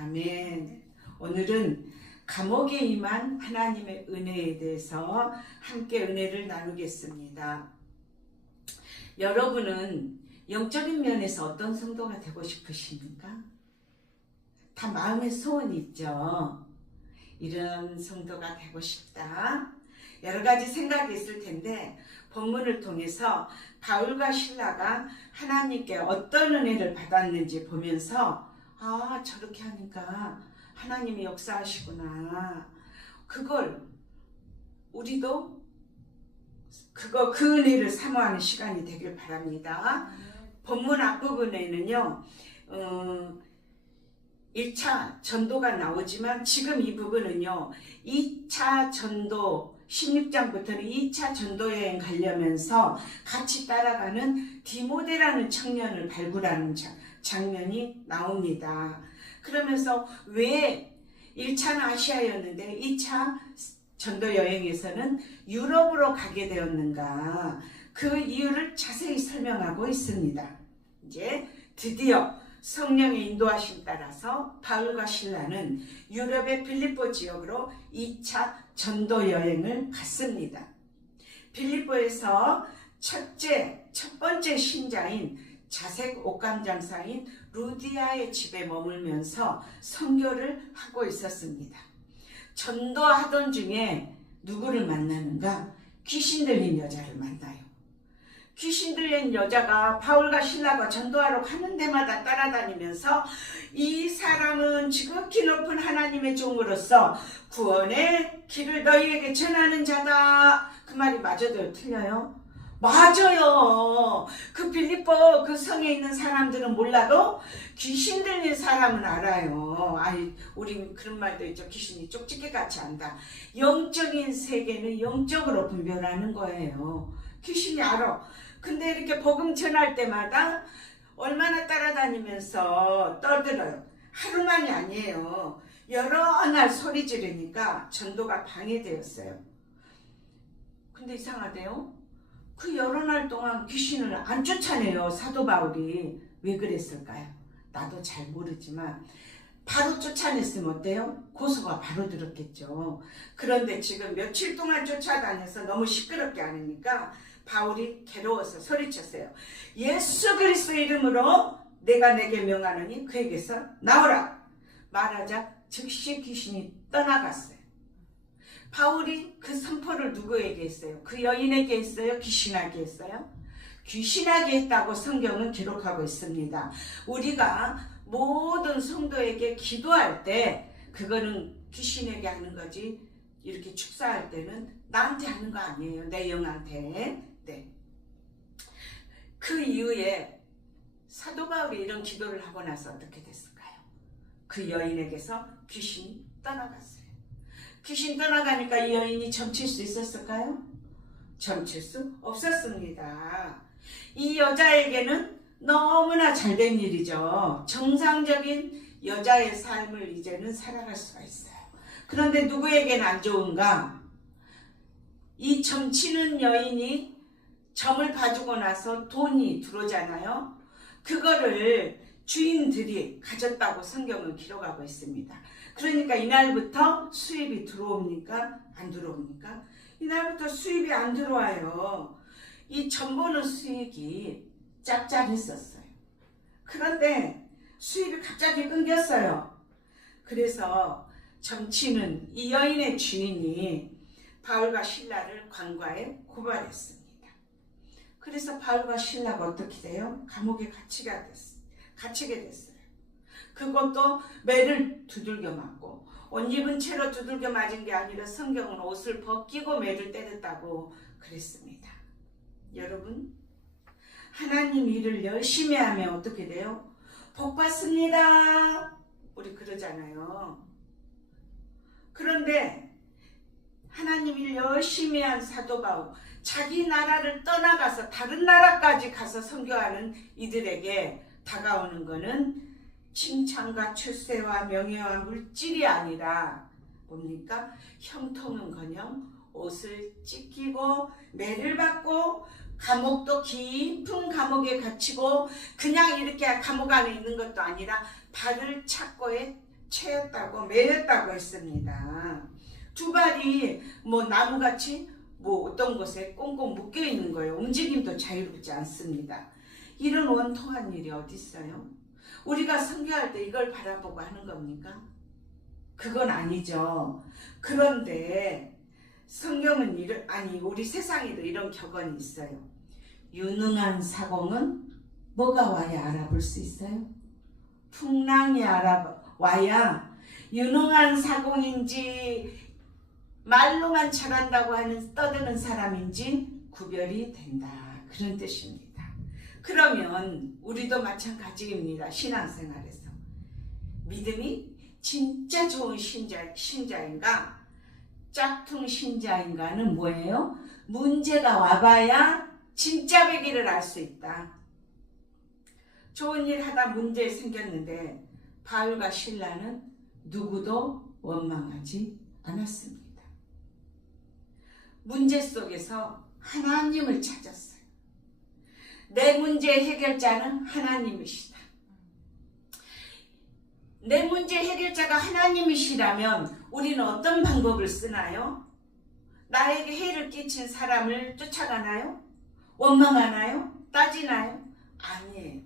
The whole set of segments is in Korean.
아멘. 오늘은 감옥에 임한 하나님의 은혜에 대해서 함께 은혜를 나누겠습니다. 여러분은 영적인 면에서 어떤 성도가 되고 싶으십니까? 다 마음의 소원이 있죠. 이런 성도가 되고 싶다. 여러 가지 생각이 있을 텐데 본문을 통해서 바울과 실라가 하나님께 어떤 은혜를 받았는지 보면서 저렇게 하니까 하나님이 역사하시구나. 그걸 우리도 그 은혜를 사모하는 시간이 되길 바랍니다. 본문 앞부분에는요 1차 전도가 나오지만 지금 이 부분은요 2차 전도 16장부터는 2차 전도 여행 가려면서 같이 따라가는 디모데라는 청년을 발굴하는 장면이 나옵니다. 그러면서 왜 1차는 아시아였는데 2차 전도 여행에서는 유럽으로 가게 되었는가, 그 이유를 자세히 설명하고 있습니다. 이제 드디어 성령의 인도하심 따라서 바울과 실라는 유럽의 빌립보 지역으로 2차 전도 여행을 갔습니다. 빌립보에서 첫 번째 신자인 자색 옷감 장사인 루디아의 집에 머물면서 선교를 하고 있었습니다. 전도하던 중에 누구를 만나는가? 귀신 들린 여자를 만나요. 귀신 들린 여자가 바울과 실라가 전도하러 가는 데마다 따라다니면서 이 사람은 지극히 높은 하나님의 종으로서 구원의 길을 너희에게 전하는 자다. 그 말이 맞아도 틀려요? 맞아요. 그 빌립보 그 성에 있는 사람들은 몰라도 귀신 들린 사람은 알아요. 우리 그런 말도 있죠. 귀신이 쪽집게 같이 안다. 영적인 세계는 영적으로 분별하는 거예요. 귀신이 알아. 근데 이렇게 복음 전할 때마다 얼마나 따라다니면서 떠들어요. 하루만이 아니에요. 여러 날 소리 지르니까 전도가 방해되었어요. 근데 이상하대요. 그 여러 날 동안 귀신을 안 쫓아내요. 사도 바울이. 왜 그랬을까요? 나도 잘 모르지만 바로 쫓아냈으면 어때요? 고소가 바로 들었겠죠. 그런데 지금 며칠 동안 쫓아다녀서 너무 시끄럽게 하니까 바울이 괴로워서 소리쳤어요. 예수 그리스도 이름으로 내가 내게 명하노니 그에게서 나오라. 말하자 즉시 귀신이 떠나갔어요. 바울이 그 선포를 누구에게 했어요? 그 여인에게 했어요? 귀신에게 했어요? 귀신에게 했다고 성경은 기록하고 있습니다. 우리가 모든 성도에게 기도할 때 그거는 귀신에게 하는 거지, 이렇게 축사할 때는 나한테 하는 거 아니에요. 내 영한테. 네. 그 이후에 사도 바울이 이런 기도를 하고 나서 어떻게 됐을까요? 그 여인에게서 귀신이 떠나갔어요. 귀신 떠나가니까 이 여인이 점칠 수 있었을까요? 점칠 수 없었습니다. 이 여자에게는 너무나 잘된 일이죠. 정상적인 여자의 삶을 이제는 살아갈 수가 있어요. 그런데 누구에게는 안 좋은가? 이 점치는 여인이 점을 봐주고 나서 돈이 들어오잖아요. 그거를 주인들이 가졌다고 성경은 기록하고 있습니다. 그러니까 이날부터 수입이 들어옵니까? 안 들어옵니까? 이날부터 수입이 안 들어와요. 이 점 보는 수익이 짭짤했었어요. 그런데 수입이 갑자기 끊겼어요. 그래서 점치는 이 여인의 주인이 바울과 실라를 관과에 고발했습니다. 그래서 바울과 실라가 어떻게 돼요? 감옥에 갇히게 됐어요. 그것도 매를 두들겨 맞고, 옷 입은 채로 두들겨 맞은 게 아니라 성경은 옷을 벗기고 매를 때렸다고 그랬습니다. 여러분, 하나님 일을 열심히 하면 어떻게 돼요? 복 받습니다. 우리 그러잖아요. 그런데 하나님 일 열심히 한 사도 바울, 자기 나라를 떠나가서 다른 나라까지 가서 선교하는 이들에게 다가오는 것은 칭찬과 출세와 명예와 물질이 아니라 뭡니까? 형통은커녕 옷을 찢기고 매를 받고 감옥도 깊은 감옥에 갇히고 그냥 이렇게 감옥 안에 있는 것도 아니라 발을 착고에 채였다고 매였다고 했습니다. 두 발이 뭐 나무같이 뭐 어떤 곳에 꽁꽁 묶여 있는 거예요. 움직임도 자유롭지 않습니다. 이런 원통한 일이 어디 있어요? 우리가 선교할 때 이걸 바라보고 하는 겁니까? 그건 아니죠. 그런데 성경은 우리 세상에도 이런 격언이 있어요. 유능한 사공은 뭐가 와야 알아볼 수 있어요? 풍랑이 와야 유능한 사공인지 말로만 잘한다고 하는 떠드는 사람인지 구별이 된다. 그런 뜻입니다. 그러면 우리도 마찬가지입니다. 신앙생활에서. 믿음이 진짜 좋은 신자인가 짝퉁 신자인가는 뭐예요? 문제가 와봐야 진짜 배기를 알 수 있다. 좋은 일 하다 문제 생겼는데 바울과 실라는 누구도 원망하지 않았습니다. 문제 속에서 하나님을 찾았어요. 내 문제 해결자는 하나님이시다. 내 문제 해결자가 하나님이시라면 우리는 어떤 방법을 쓰나요? 나에게 해를 끼친 사람을 쫓아가나요? 원망하나요? 따지나요? 아니에요.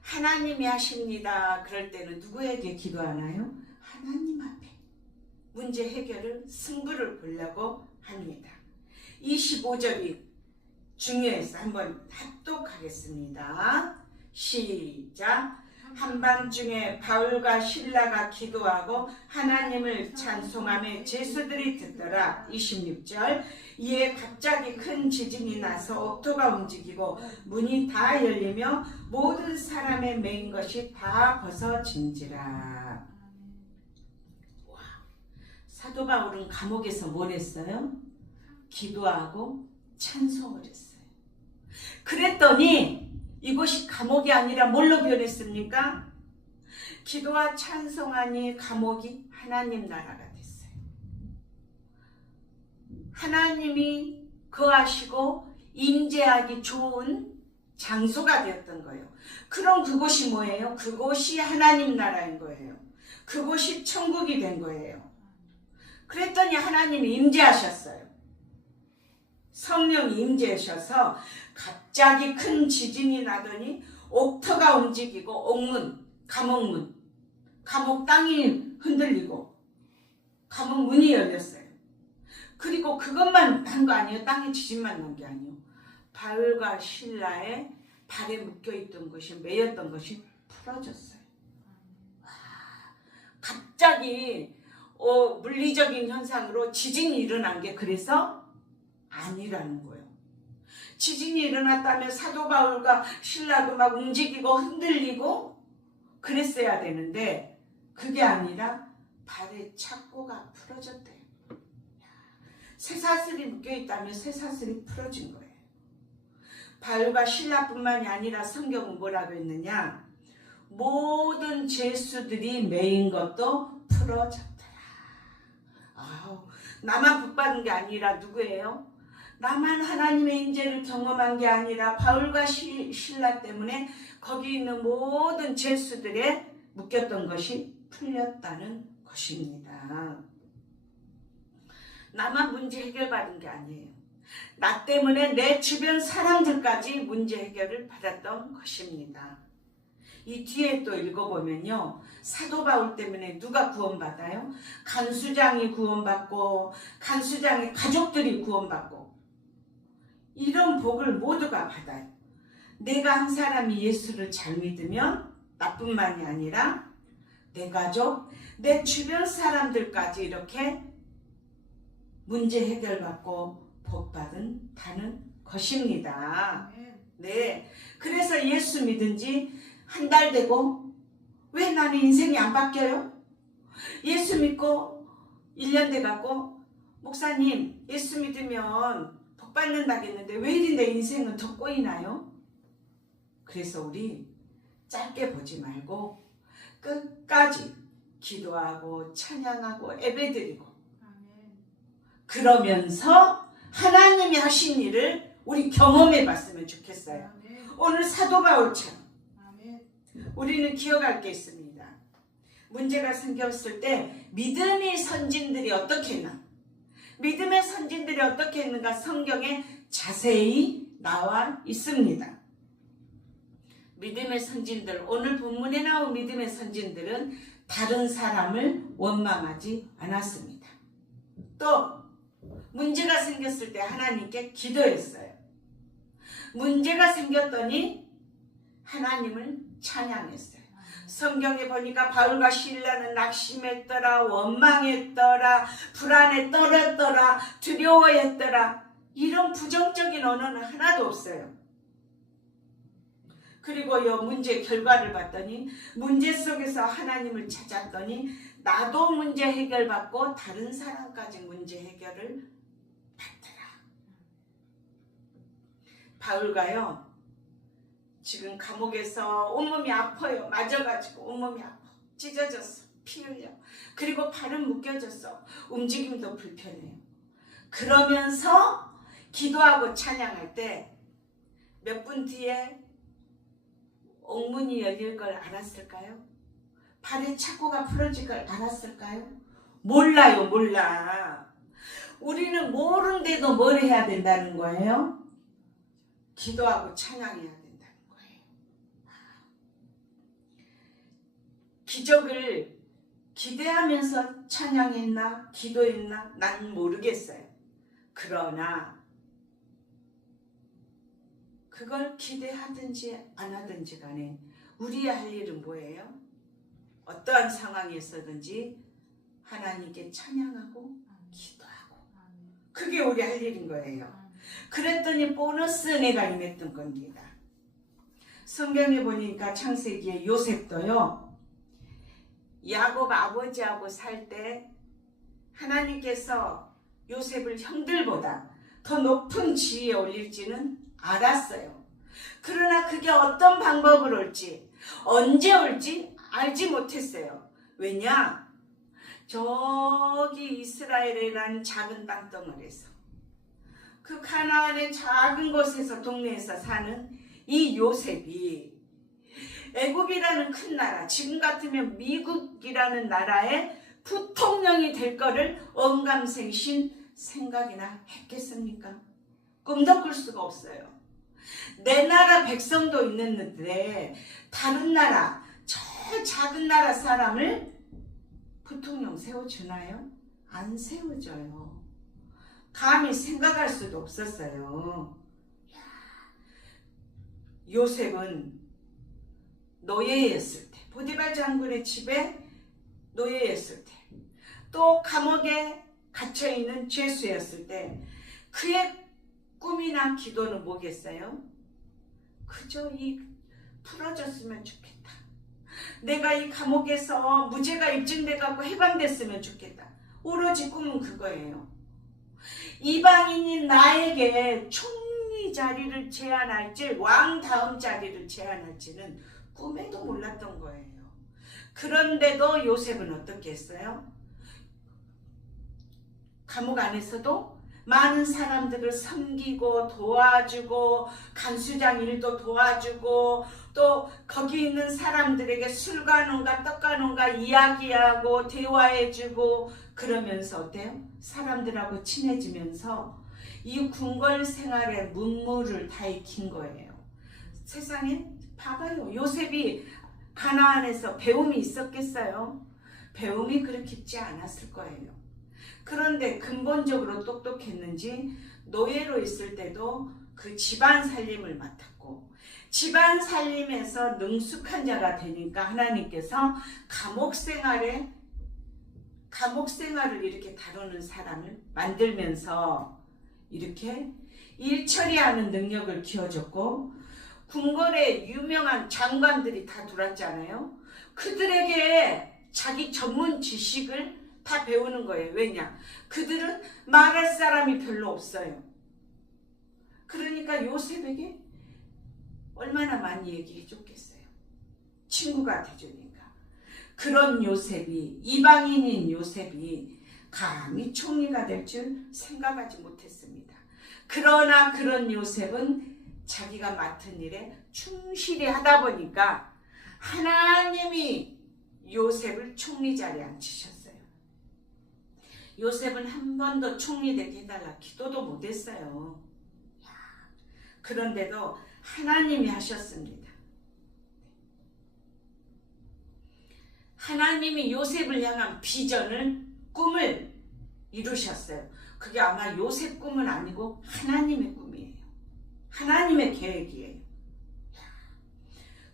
하나님이 하십니다. 그럴 때는 누구에게 기도하나요? 하나님 앞에 문제 해결을 승부를 보려고 합니다. 25절이 중요해서 한번 합독하겠습니다. 시작. 한밤중에 바울과 실라가 기도하고 하나님을 찬송하며 제수들이 듣더라. 26절. 이에 갑자기 큰 지진이 나서 옥토가 움직이고 문이 다 열리며 모든 사람의 매인 것이 다 벗어진지라. 와, 사도 바울은 감옥에서 뭘 했어요? 기도하고 찬송을 했어요. 그랬더니 이곳이 감옥이 아니라 뭘로 변했습니까? 기도와 찬송하니 감옥이 하나님 나라가 됐어요. 하나님이 거하시고 임재하기 좋은 장소가 되었던 거예요. 그럼 그곳이 뭐예요? 그곳이 하나님 나라인 거예요. 그곳이 천국이 된 거예요. 그랬더니 하나님이 임재하셨어요. 성령이 임재하셔서 갑자기 큰 지진이 나더니 옥터가 움직이고 옥문, 감옥문, 감옥 땅이 흔들리고 감옥 문이 열렸어요. 그리고 그것만 한 거 아니에요. 땅에 지진만 난 게 아니에요. 바울과 실라의 발에 묶여있던 것이 매였던 것이 풀어졌어요. 와, 갑자기 물리적인 현상으로 지진이 일어난 게 그래서 아니라는 거예요. 지진이 일어났다면 사도 바울과 실라도 막 움직이고 흔들리고 그랬어야 되는데 그게 아니라 발의 착고가 풀어졌대요. 쇠사슬이 묶여있다면 쇠사슬이 풀어진 거예요. 바울과 실라뿐만이 아니라 성경은 뭐라고 했느냐? 모든 죄수들이 매인 것도 풀어졌더라. 아우, 나만 복받은 게 아니라 누구예요? 나만 하나님의 임재를 경험한 게 아니라 바울과 실라 때문에 거기 있는 모든 죄수들의 묶였던 것이 풀렸다는 것입니다. 나만 문제 해결받은 게 아니에요. 나 때문에 내 주변 사람들까지 문제 해결을 받았던 것입니다. 이 뒤에 또 읽어보면요. 사도 바울 때문에 누가 구원받아요? 간수장이 구원받고 간수장의 가족들이 구원받고 이런 복을 모두가 받아요. 내가 한 사람이 예수를 잘 믿으면 나뿐만이 아니라 내 가족, 내 주변 사람들까지 이렇게 문제 해결받고 복받은 다는 것입니다. 네, 그래서 예수 믿은 지 한 달 되고 왜 나는 인생이 안 바뀌어요? 예수 믿고 1년 돼갖고 목사님 예수 믿으면 복받는다겠는데 왜 이리 내 인생은 더 꼬이나요? 그래서 우리 짧게 보지 말고 끝까지 기도하고 찬양하고 예배드리고 그러면서 하나님이 하신 일을 우리 경험해 봤으면 좋겠어요. 오늘 사도 바울처럼 우리는 기억할 게 있습니다. 문제가 생겼을 때 믿음의 선진들이 어떻게 했나? 믿음의 선진들이 어떻게 했는가 성경에 자세히 나와 있습니다. 믿음의 선진들, 오늘 본문에 나온 믿음의 선진들은 다른 사람을 원망하지 않았습니다. 또 문제가 생겼을 때 하나님께 기도했어요. 문제가 생겼더니 하나님을 찬양했어요. 성경에 보니까 바울과 실라는 낙심했더라, 원망했더라, 불안에 떨었더라, 두려워했더라. 이런 부정적인 언어는 하나도 없어요. 그리고 이 문제 결과를 봤더니 문제 속에서 하나님을 찾았더니 나도 문제 해결받고 다른 사람까지 문제 해결을 받더라. 바울가요, 지금 감옥에서 온몸이 아파요. 맞아가지고 온몸이 아파. 찢어졌어. 피 흘려. 그리고 팔은 묶여졌어. 움직임도 불편해요. 그러면서 기도하고 찬양할 때 몇 분 뒤에 옥문이 열릴 걸 알았을까요? 발에 착고가 풀어질 걸 알았을까요? 몰라요. 몰라. 우리는 모르는데도 뭘 해야 된다는 거예요? 기도하고 찬양해야 된다는 거예요. 기적을 기대하면서 찬양했나 기도했나 난 모르겠어요. 그러나 그걸 기대하든지 안 하든지 간에 우리의 할 일은 뭐예요? 어떠한 상황에서든지 하나님께 찬양하고 기도하고, 그게 우리 할 일인 거예요. 그랬더니 보너스 은혜가 임했던 겁니다. 성경에 보니까 창세기에 요셉도요, 야곱 아버지하고 살 때 하나님께서 요셉을 형들보다 더 높은 지위에 올릴지는 알았어요. 그러나 그게 어떤 방법으로 올지, 언제 올지 알지 못했어요. 왜냐? 저기 이스라엘이라는 작은 땅덩어리에서, 그 가나안의 작은 곳에서, 동네에서 사는 이 요셉이 애굽이라는 큰 나라, 지금 같으면 미국이라는 나라의 부통령이 될 거를 언감생심 생각이나 했겠습니까? 꿈도 꿀 수가 없어요. 내 나라 백성도 있는데 다른 나라, 저 작은 나라 사람을 부통령 세워주나요? 안 세워줘요. 감히 생각할 수도 없었어요. 요셉은 노예였을 때, 보디발 장군의 집에 노예였을 때, 또 감옥에 갇혀있는 죄수였을 때 그의 꿈이나 기도는 뭐겠어요? 그저 이 풀어졌으면 좋겠다. 내가 이 감옥에서 무죄가 입증돼갖고 해방됐으면 좋겠다. 오로지 꿈은 그거예요. 이방인인 나에게 총리 자리를 제안할지, 왕 다음 자리를 제안할지는 꿈에도 몰랐던 거예요. 그런데도 요셉은 어떻게 했어요? 감옥 안에서도 많은 사람들을 섬기고 도와주고, 간수장 일도 도와주고, 또 거기 있는 사람들에게 술과 논과 떡과 논과 이야기하고 대화해주고, 그러면서 어때요? 사람들하고 친해지면서 이 궁궐 생활에 문물을 다 익힌 거예요. 세상에 봐봐요. 요셉이 가나안에서 배움이 있었겠어요? 배움이 그렇게 깊지 않았을 거예요. 그런데 근본적으로 똑똑했는지 노예로 있을 때도 그 집안 살림을 맡았고, 집안 살림에서 능숙한 자가 되니까 하나님께서 감옥 생활을 이렇게 다루는 사람을 만들면서 이렇게 일 처리하는 능력을 키워줬고, 궁궐에 유명한 장관들이 다 들어왔잖아요. 그들에게 자기 전문 지식을 다 배우는 거예요. 왜냐? 그들은 말할 사람이 별로 없어요. 그러니까 요셉에게 얼마나 많이 얘기해 줬겠어요. 친구가 돼주니까. 그런 요셉이, 이방인인 요셉이 감히 총리가 될 줄 생각하지 못했습니다. 그러나 그런 요셉은 자기가 맡은 일에 충실히 하다 보니까 하나님이 요셉을 총리 자리에 앉히셨어요. 요셉은 한 번도 총리 되게 해달라 기도도 못했어요. 그런데도 하나님이 하셨습니다. 하나님이 요셉을 향한 비전을, 꿈을 이루셨어요. 그게 아마 요셉 꿈은 아니고 하나님의 꿈이에요. 하나님의 계획이에요.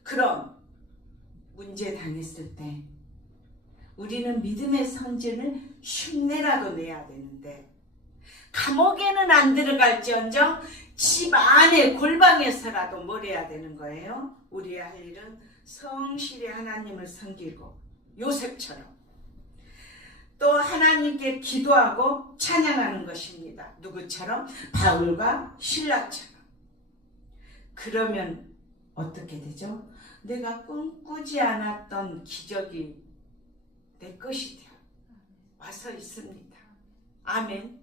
그럼 문제 당했을 때 우리는 믿음의 선진을 흉내라도 내야 되는데, 감옥에는 안 들어갈지언정 집 안에 골방에서라도 뭘 해야 되는 거예요? 우리의 할 일은 성실히 하나님을 섬기고 요셉처럼 또 하나님께 기도하고 찬양하는 것입니다. 누구처럼? 바울과 실라처럼. 그러면 어떻게 되죠? 내가 꿈꾸지 않았던 기적이 내 것이 되어 와서 있습니다. 아멘.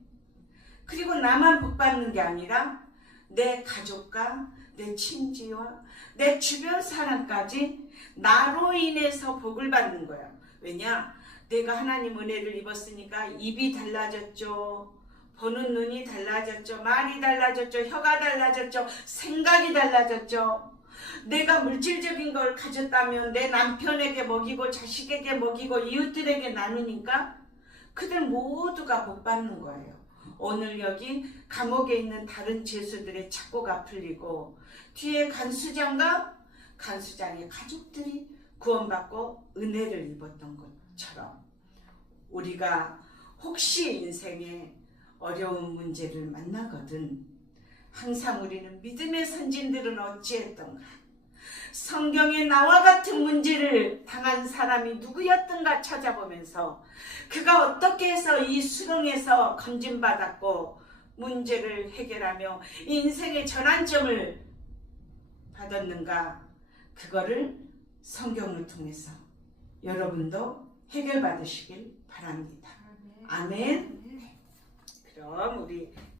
그리고 나만 복받는 게 아니라 내 가족과 내 친지와 내 주변 사람까지 나로 인해서 복을 받는 거예요. 왜냐? 내가 하나님 은혜를 입었으니까 입이 달라졌죠. 보는 눈이 달라졌죠. 말이 달라졌죠. 혀가 달라졌죠. 생각이 달라졌죠. 내가 물질적인 걸 가졌다면 내 남편에게 먹이고 자식에게 먹이고 이웃들에게 나누니까 그들 모두가 복받는 거예요. 오늘 여기 감옥에 있는 다른 죄수들의 착고가 풀리고 뒤에 간수장과 간수장의 가족들이 구원받고 은혜를 입었던 것처럼 우리가 혹시 인생에 어려운 문제를 만나거든 항상 우리는 믿음의 선진들은 어찌했던가, 성경에 나와 같은 문제를 당한 사람이 누구였던가 찾아보면서 그가 어떻게 해서 이 수렁에서 건진받았고 문제를 해결하며 인생의 전환점을 받았는가, 그거를 성경을 통해서 여러분도 해결받으시길 바랍니다. 아멘. 그럼 우리